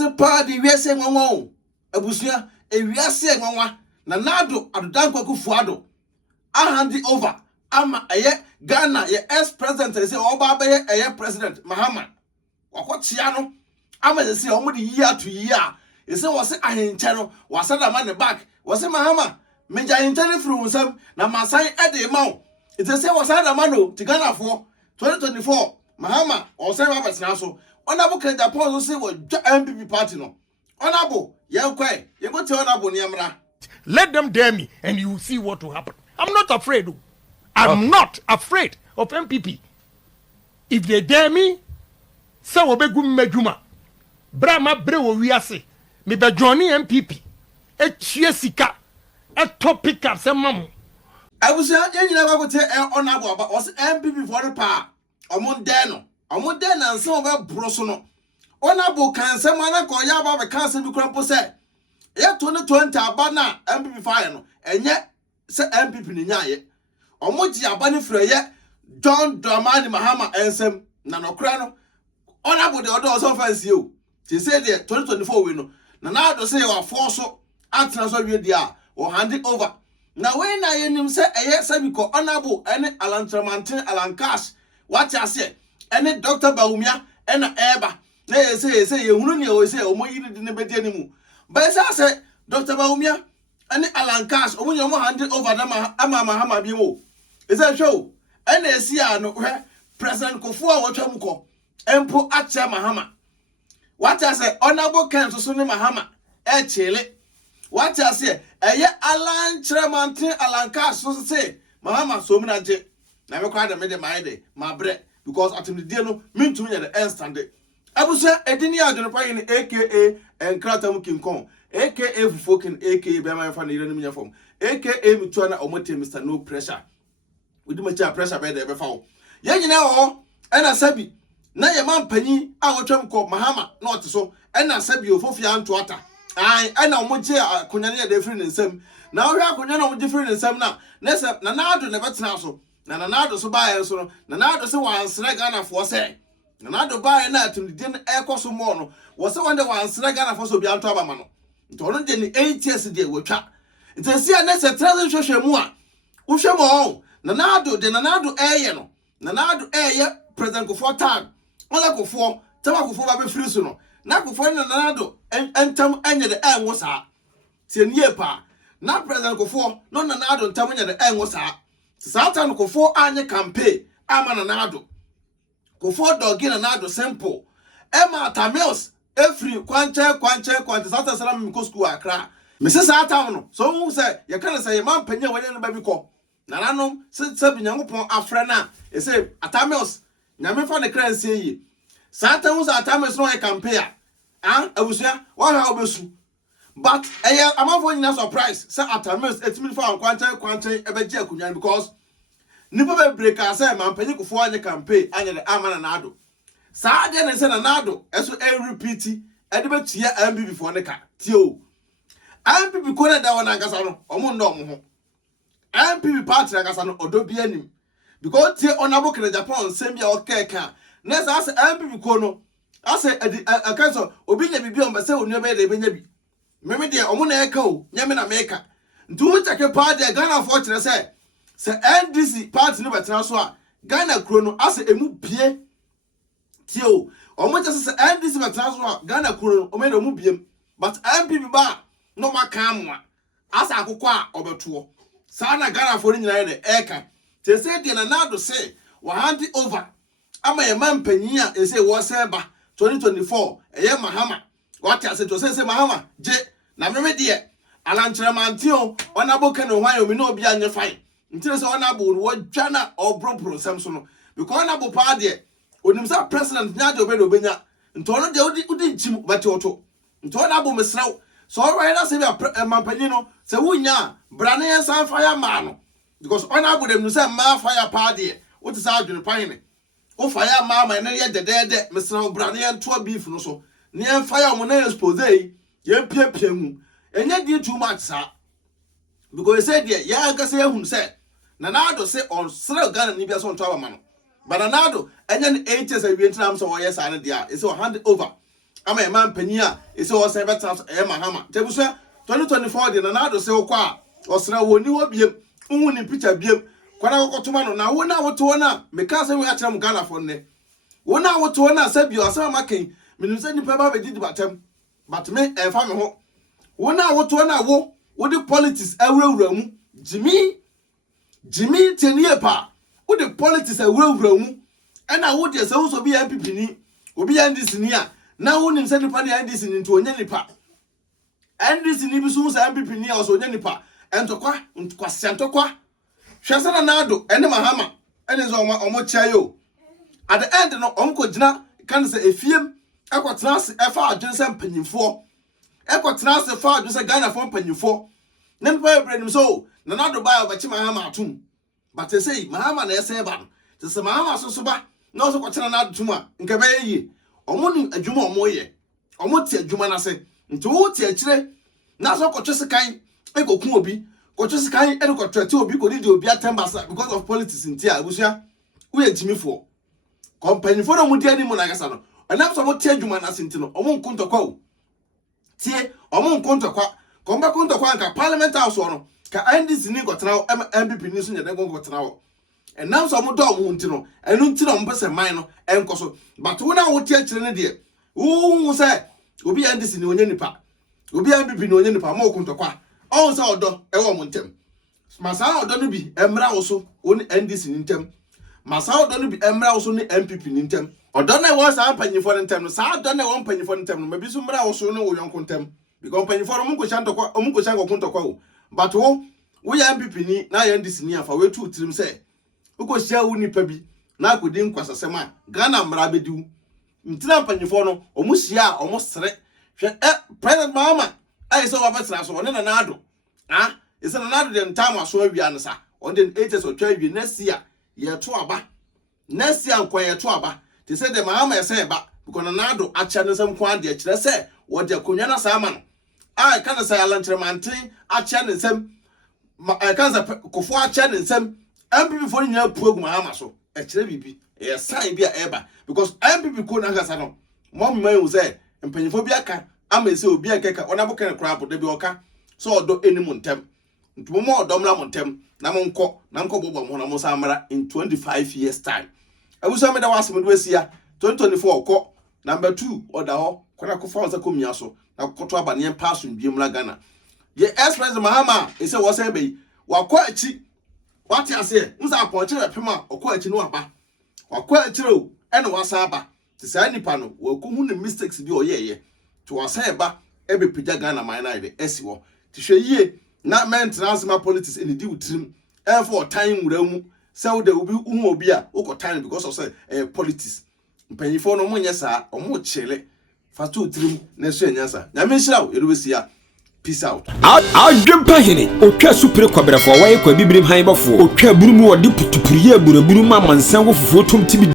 ase pa di wiase nwanwa abusua ewiase nwanwa na nado adodankwa kufuado ahandi over ama eye Ghana ye ex-president say oba abaye eye president Mahama wakotia no ama say omo di year to year e say wose ahenche no wasada man back wose Mahama meja ahenche no firi unsam na masan ede ma o it say wasada man no ti Ghana for 2024 Mahama o say ba betena so Honorable Kenya Paul say we MPP party no Honorable yenkwe go tell Honorable niamra. Let them dare me and you will see what will happen. I'm not afraid. I'm not afraid of MPP. If they dare me, so will be good medjuma. Brahma brewo wiase. Me be Johnny MPP. E chiesika. E topic up some mamu. I was saying, you never go tell Honorable about was MPP for the power. Amon deno and some of brosono. Honorable can someone call Yaba cancer be crumple say. Yeah, 2020 abana MPP fire no. And yet, say MPP ni nyaye. Omoji abani freye John Dramani Mahama ensem na nokra no Honorable the other also fancy you. They say there 2024 we no. Na now do say wa force so atena so we dia or hand it over. Na when na yenim say eye sabiko Honorable ene Alantramantin Alancash what ya say ene Dr. Baumia ena eba na say ye hunu ne o say omo yiri de ne bedi animu. But say Dr. Baumia ene Alancash omo ye omo hand it over na ama Mahama bi mo. Is that show? And they see President Kufua Wachamuko, Empo Acha Mahama. What I say, Honorable Ken to Sunni Mahama, Chile. What I say, Alan Tremantin Alanka, so say, Mahama, so many jet. Never cried a made my day, my bread, because at the deal, mean to me at the end standard. I was say, Edinia Jonapine, aka and Kratam King Kong, aka Fukin, aka Bama Fan Iranian form, aka Mutuana Omote, Mr. No Pressure. We do much pressure by the before. Yang now, and I sabi. Na your man penny, I will try call Mahama, not so, and I sabi you for Fian to water. I know much here, Kunyania different in some. Now we are Kunyana different in some now. Nessa, Nanado never snasso. Nanado so buy so, Nanado so one snagana for say. Nanado buy a night to the dinner air cosumono was the one that one snagana for so beyond Tabamano. Don't any 8 years a day will chat. It's a see a nessa transition more. Ushamo. Nanado de Nanado air no. Nanado air President Kufua tag. Ola Kufua, Tama Kufua be free no. Na Kufua Nanado and tam anya the air was ha. Ten year pa. Na President Kufua, no Nanado tam anya the air was ha. Satan Kufua anya campaign. Ama Nanado. Kufua dogi Nanado simple. Emma Tamils every quanche Satan Salam Miko school Accra. Mrs. Satan no. So who say you can't say man penny when you baby call. Nananom sabi Nyankopon afra na e say Atamios nyame fa ne kran sei yi Satan was Atamios no e campaign abusua wa ha obesu but amafo nyina surprise say Atamios etimi fa kwanche e beje akunyan because nipa be break say man panyi kofo anye campaign anye de amana na ado sa de ne say na ado eso e repeat e de betua MPP for ne ka tio MPP ko na da wona nkasa no omo ndo omo ho MPP party na kasa no odobi anim because tie Honorable Kenya Japan sembia okeka next as MPP ko no as akanso obi nya bibi on be say onu be de benya bi meme de omo na eka o nyame na meka ntu take party Ghana for kire say NDC party no betena so a Ghana kro no as emu bie tie o omo just say NDC betena so a Ghana kro no omo de omu biem but MPP ba no makamwa as akokọ a obeto Sana Ghana for in the eka. They say the Nanado say, wa hand it over. Ama a man penya, they say, was eba 2024, a year Mahama. What I said to say Mahama, J. Nameme dear. Alan Tramantio, Honorable Ken, why you know be on your fight. Until it's Honorable, what Jana or Bropro Samson. Because Honorable Party, when himself President Nado Benya, and told the Udin Batoto. And told Abu Mesrau. So right now say Mampanino, say wunya, Brania San Fire Man. Because Honorable them say ma fire party. What is out in the pine? Oh fire mama and yet the dead Mr. Brania 2 beef no so. Near fire when I expose, ye piemu. And yet did too much, sir. Because he said, yeah, I can say whom said. Nanado say on Sir Gun and Nibia son Travelman. But Nanado, and then 8 years of Vietnam, so yes, I did. It's a hand over. ama man pania ese wo se beta Mahama tebuso 2024 de na ado se wo kwa osra wo ni wo biem unhu ni picture biem kwana kokotuma no na wo na woto na meka se we akere mu Ghana fo ne wo na woto na sabi osama maken minu se ni pa ba be didi batem but me fa me ho wo na woto na wo de politics awurawura mu Jimmy tenie pa wo de politics awurawura mu ena wo de se wo so bi MPP ni obi NDC ni a na wo nim se nipa ni NDC ni nto onye nipa NDC ni bi so se MPP ni a so onye nipa entokwa sentokwa hwese na ado ene Mahama ene zo omo chayo at the end no omko gina kan se efiem ekotena se efa adwen se mpanyimfo ekotena se fa adwen se Ghana fo mpanyimfo ne mpa ebrenim so na nado ba obachi Mahama atum but say Mahama na ese ba se Mahama so ba na so kwotena na atum a nke ba ye omo ni adwuma omo ye omo ti adwuma na se nti wo ti akire na so kwotwese kan ekokun obi kwotwese kan ekotwete obi ko di obi atembasa because of politics nti a busia wo ye timifo company for no dia ni mo na gasa no anam so mo ti adwuma na se nti no omo nkontokwa o tie omo nkontokwa komba kontokwa nka parliament house no ka NDC ni kotena MPP ni so nyede kotena wo enam so mo do mo nti no enu nti no mo pese man no enkoso but wo na wo ti akire ne de wo se obi NDC ni onye nipa obi MPP ni onye nipa mo kontokwa on se odo e wo mo ntem masa odo no bi emra wo so woni NDC ni ntem masa odo no bi emra wo so ni MPP ni ntem odo na wo sa panyifo ni ntem no sa odo na wo panyifo ni ntem no mabi so mra wo so no wo yonko ntem because panyifo no mo ko shan kontokwa o but wo ya MPP ni na ya NDC ni afa we tu tirim se uko hia wo nipa bi na akodi nkwasasem a Ghana mra bediu ntina panyifo no omo hia omo sere hwe President Mahama ai so wa betra so one na nado ise na nado de ntama so awia nsa on the 8th of twa wi next year ye to aba next year nkwa ye to aba te say the Mahama ye say ba because na nado acha nsem kwa de kire say wo de konwa na sa ama no ai kana say alantremante acha nsem kanza kofo acha nsem MPP for nya puagu Mahama so e kire bibi e sign bi a eba because MPP ko na gasa no mom man wo say empanyefo bi aka ama ese obi akeka ona bo kan kra de bi oka so odo enimu ntem ntumo odo mra mo ntem na mo nko bobo mo na mo samara in 25 years time abuso me da wasem do asia 2024 ko number 2 oda ho kona ko fa onza komia so na koto abane pass ndwiem la Ghana ye express Mahama ese wo say be wakwa achi wati ase nza aponche pema okwa achi no aba wakwa achi ro ene wasa aba ti sa nipa no wakuhu ne mistakes bi oyeye to wasa eba ebe pija Ghana man na de esiwo ti hwe yie na maintenance ma politics eni di utrim e for time wuramu se wo de obi uhu obi a ukọ because of say politics mpanyifo no monye saa omo chele fatu utrim na so enyansa nyame nhira wo erubesia peace out adwempa hene otwa supre kwabrafo waye kwa bibrim han bafo otwa burumu wode putupuriye buraburu ma mansan wo fufuo tom tibi